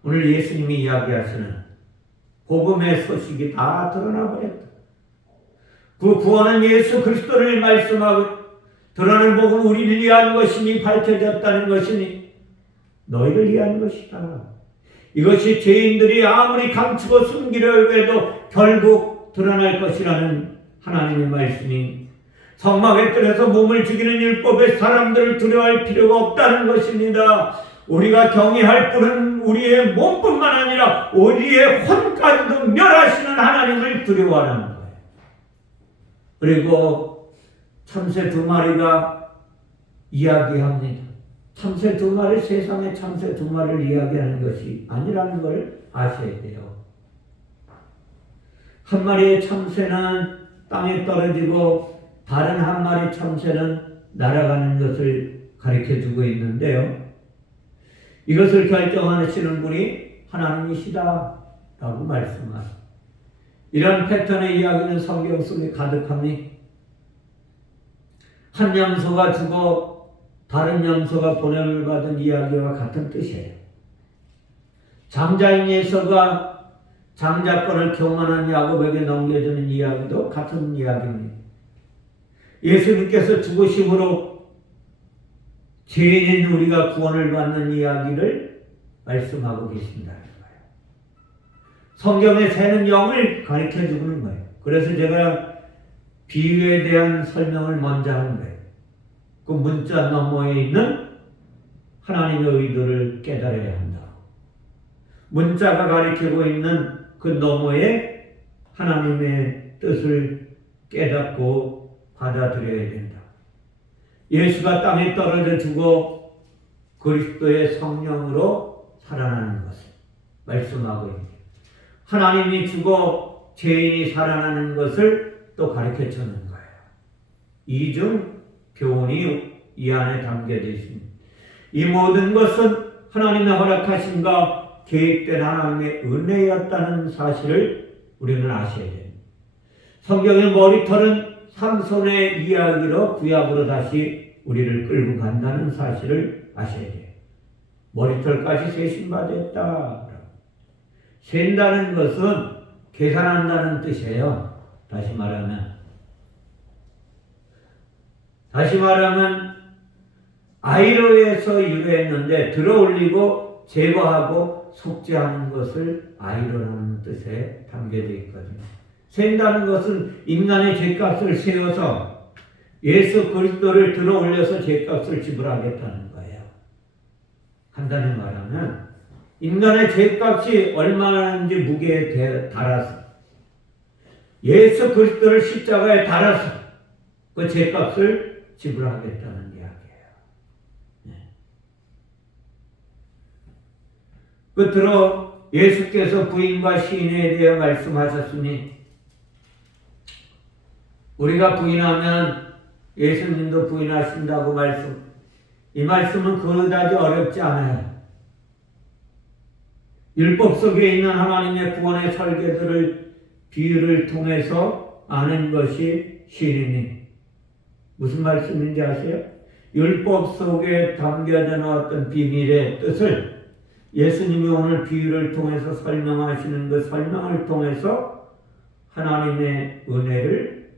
오늘 예수님이 이야기하시는 복음의 소식이 다 드러나 버렸다. 그 구원은 예수 그리스도를 말씀하고 드러나는 복음은 우리를 위한 것이니 밝혀졌다는 것이니 너희를 위한 것이다. 이것이 죄인들이 아무리 감추고 숨기려고 해도 결국 드러날 것이라는 하나님의 말씀이, 성막의 뜰에서 몸을 죽이는 율법의 사람들을 두려워할 필요가 없다는 것입니다. 우리가 경외할 분은 우리의 몸뿐만 아니라 우리의 혼까지도 멸하시는 하나님을 두려워하는 거예요. 그리고 참새 2마리가 이야기합니다. 참새 2마리, 세상에 참새 2마리를 이야기하는 것이 아니라는 걸 아셔야 돼요. 한 마리의 참새는 땅에 떨어지고 다른 한 마리 참새는 날아가는 것을 가르쳐주고 있는데요. 이것을 결정하시는 분이 하나님이시다라고 말씀합니다. 이런 패턴의 이야기는 성경 속에 가득하니 한 염소가 죽어 다른 염소가 보냄을 받은 이야기와 같은 뜻이에요. 장자인 에서가 장자권을 교만한 야곱에게 넘겨주는 이야기도 같은 이야기입니다. 예수님께서 죽으심으로 죄인인 우리가 구원을 받는 이야기를 말씀하고 계신다는 거예요. 성경의 새는 영을 가르쳐 주는 거예요. 그래서 제가 비유에 대한 설명을 먼저 하는 거예요. 그 문자 너머에 있는 하나님의 의도를 깨달아야 한다. 문자가 가리키고 있는 그 너머에 하나님의 뜻을 깨닫고 받아들여야 된다. 예수가 땅에 떨어져 죽어 그리스도의 성령으로 살아나는 것을 말씀하고 있습니다. 하나님이 죽어 죄인이 살아나는 것을 또 가르쳐 주는 거예요. 이중 교훈이 이 안에 담겨져 있습니다. 이 모든 것은 하나님의 허락하심과 계획된 하나님의 은혜였다는 사실을 우리는 아셔야 됩니다. 성경의 머리털은 삼손의 이야기로 구약으로 다시 우리를 끌고 간다는 사실을 아셔야 돼요. 머리털까지 세신받았다. 센다는 것은 계산한다는 뜻이에요. 다시 말하면 아이로에서 유래했는데 들어올리고 제거하고 속죄하는 것을 아이로라는 뜻에 담겨져 있거든요. 센다는 것은 인간의 죄값을 세워서 예수 그리스도를 들어올려서 죄값을 지불하겠다는 거예요. 간단히 말하면 인간의 죄값이 얼마나인지 무게에 달아서 예수 그리스도를 십자가에 달아서 그 죄값을 지불하겠다는 이야기예요. 네. 끝으로 예수께서 부인과 시인에 대해 말씀하셨으니 우리가 부인하면 예수님도 부인하신다고 이 말씀은 그다지 어렵지 않아요. 율법 속에 있는 하나님의 구원의 설계들을 비유를 통해서 아는 것이 시인이니 무슨 말씀인지 아세요? 율법 속에 담겨져 어떤 비밀의 뜻을 예수님이 오늘 비유를 통해서 설명하시는 그 설명을 통해서 하나님의 은혜를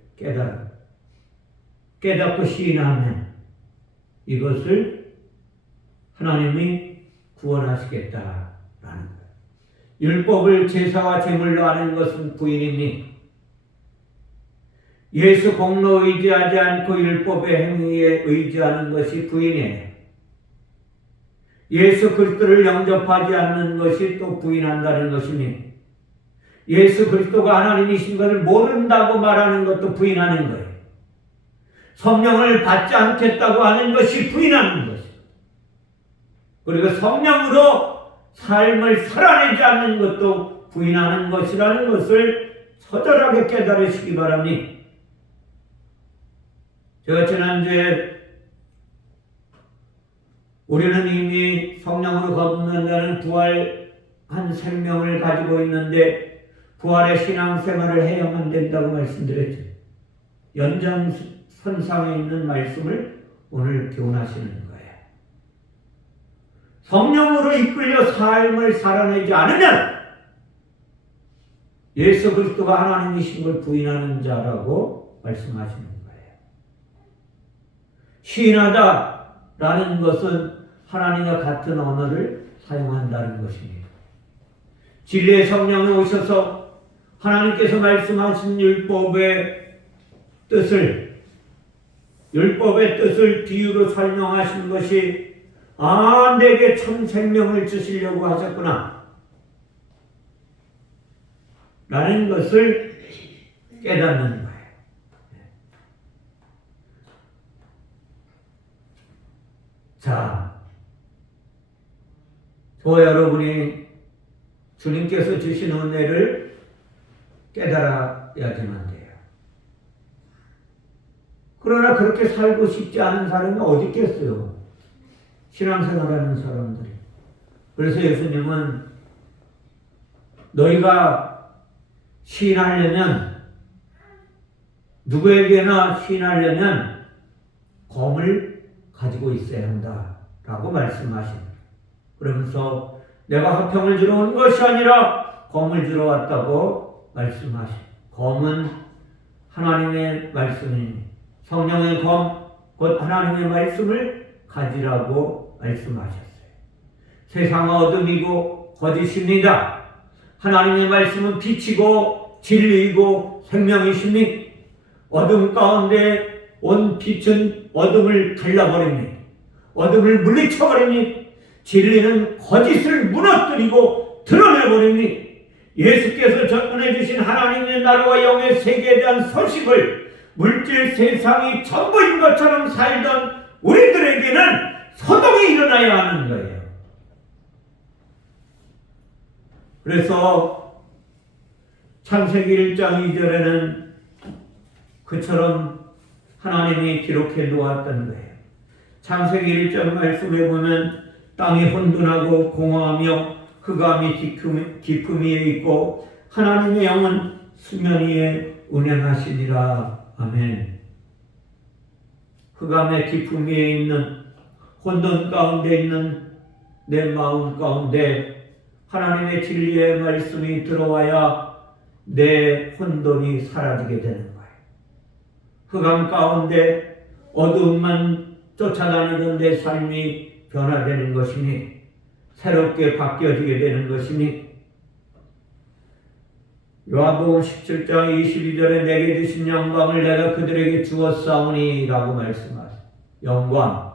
깨닫고 시인하면 이것을 하나님이 구원하시겠다라는 거예요. 율법을 제사와 제물로 하는 것은 부인이니 예수 공로 의지하지 않고 율법의 행위에 의지하는 것이 부인이에요. 예수 그리스도를 영접하지 않는 것이 또 부인한다는 것이니 예수 그리스도가 하나님이신 것을 모른다고 말하는 것도 부인하는 거예요. 성령을 받지 않겠다고 하는 것이 부인하는 것이에요. 그리고 성령으로 삶을 살아내지 않는 것도 부인하는 것이라는 것을 처절하게 깨달으시기 바랍니다. 제가 지난주에 우리는 이미 성령으로 거듭난다는 부활한 생명을 가지고 있는데 부활의 신앙생활을 해야만 된다고 말씀드렸죠. 연장선상에 있는 말씀을 오늘 교훈하시는 거예요. 성령으로 이끌려 삶을 살아내지 않으면 예수 그리스도가 하나님이신 걸 부인하는 자라고 말씀하시는 거예요. 시인하다라는 것은 하나님과 같은 언어를 사용한다는 것입니다. 진리의 성령이 오셔서 하나님께서 말씀하신 율법의 뜻을 비유로 설명하신 것이 내게 참 생명을 주시려고 하셨구나 라는 것을 깨닫는 거예요. 자, 저와 여러분이 주님께서 주신 은혜를 깨달아야지만 돼요. 그러나 그렇게 살고 싶지 않은 사람이 어디 있겠어요? 신앙생활하는 사람들이. 그래서 예수님은 너희가 시인하려면 누구에게나 시인하려면 검을 가지고 있어야 한다라고 말씀하십니다. 그러면서 내가 화평을 주러 온 것이 아니라 검을 주러 왔다고 말씀하십니다. 검은 하나님의 말씀이니 성령의 검, 곧 하나님의 말씀을 가지라고 말씀하셨어요. 세상은 어둠이고 거짓입니다. 하나님의 말씀은 빛이고 진리이고 생명이십니다. 어둠 가운데 온 빛은 어둠을 갈라버립니다. 어둠을 물리쳐버립니다. 진리는 거짓을 무너뜨리고 드러내버립니다. 예수께서 전해주신 하나님의 나라와 영의 세계에 대한 소식을 물질 세상이 전부인 것처럼 살던 우리들에게는 소동이 일어나야 하는 거예요. 그래서 창세기 1장 2절에는 그처럼 하나님이 기록해 놓았던 거예요. 창세기 1장 말씀에 보면 땅이 혼돈하고 공허하며 흑암이 깊음 위에 있고 하나님의 영은 수면 위에 운행하시니라. 아멘. 흑암의 깊음 위에 있는 혼돈 가운데 있는 내 마음 가운데 하나님의 진리의 말씀이 들어와야 내 혼돈이 사라지게 되는 거예요. 흑암 가운데 어두움만 쫓아다니던 내 삶이 변화되는 것이니, 새롭게 바뀌어지게 되는 것이니, 요한복음 17장 22절에 내게 주신 영광을 내가 그들에게 주었사오니 라고 말씀하세요. 영광,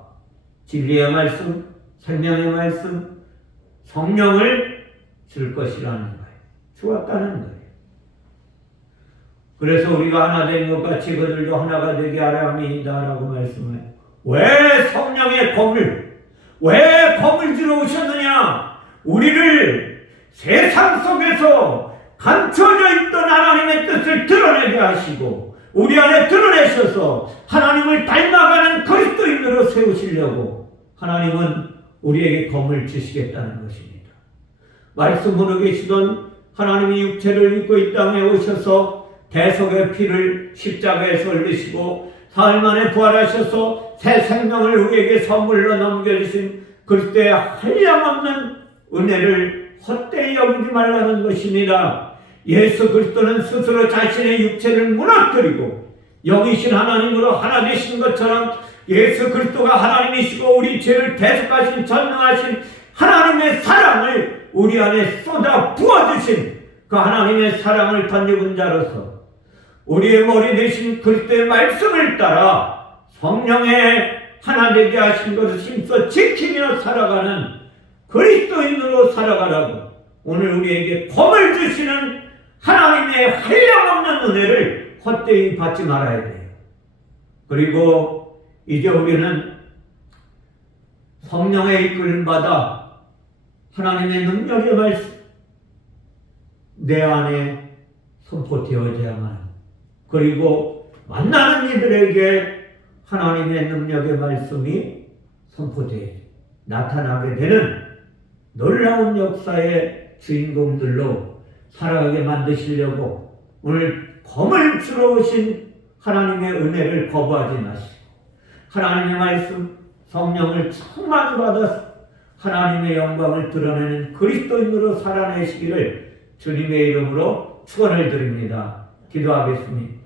진리의 말씀, 생명의 말씀, 성령을 줄 것이라는 거예요. 주었다는 거예요. 그래서 우리가 하나 된 것 같이 그들도 하나가 되게 하려 함이다 라고 말씀해요. 왜 성령의 검을, 왜 검을 들어 오셨느냐? 우리를 세상 속에서 감춰져 있던 하나님의 뜻을 드러내게 하시고 우리 안에 드러내셔서 하나님을 닮아가는 그리스도인으로 세우시려고 하나님은 우리에게 검을 주시겠다는 것입니다. 말씀으로 계시던 하나님이 육체를 입고 이 땅에 오셔서 대속의 피를 십자가에서 흘리시고 사흘 만에 부활하셔서 새 생명을 우리에게 선물로 넘겨주신 그리스도의 한량없는 은혜를 헛되이 여기지 말라는 것입니다. 예수 그리스도는 스스로 자신의 육체를 무너뜨리고 영이신 하나님으로 하나 되신 것처럼 예수 그리스도가 하나님이시고 우리 죄를 대속하신 전능하신 하나님의 사랑을 우리 안에 쏟아 부어주신 그 하나님의 사랑을 덧입은 자로서 우리의 머리 되신 그리스도의 말씀을 따라 성령의 하나 되게 하신 것을 힘써 지키며 살아가는 그리스도인으로 살아가라고 오늘 우리에게 검을 주시는 하나님의 한량없는 은혜를 헛되이 받지 말아야 돼요. 그리고 이제 우리는 성령의 이끌림 받아 하나님의 능력의 말씀 내 안에 선포되어져야만, 그리고 만나는 이들에게 하나님의 능력의 말씀이 선포되어 나타나게 되는 놀라운 역사의 주인공들로 살아가게 만드시려고 오늘 검을 주러 오신 하나님의 은혜를 거부하지 마시고 하나님의 말씀, 성령을 충만히 받아서 하나님의 영광을 드러내는 그리스도인으로 살아내시기를 주님의 이름으로 축원을 드립니다. 기도하겠습니다.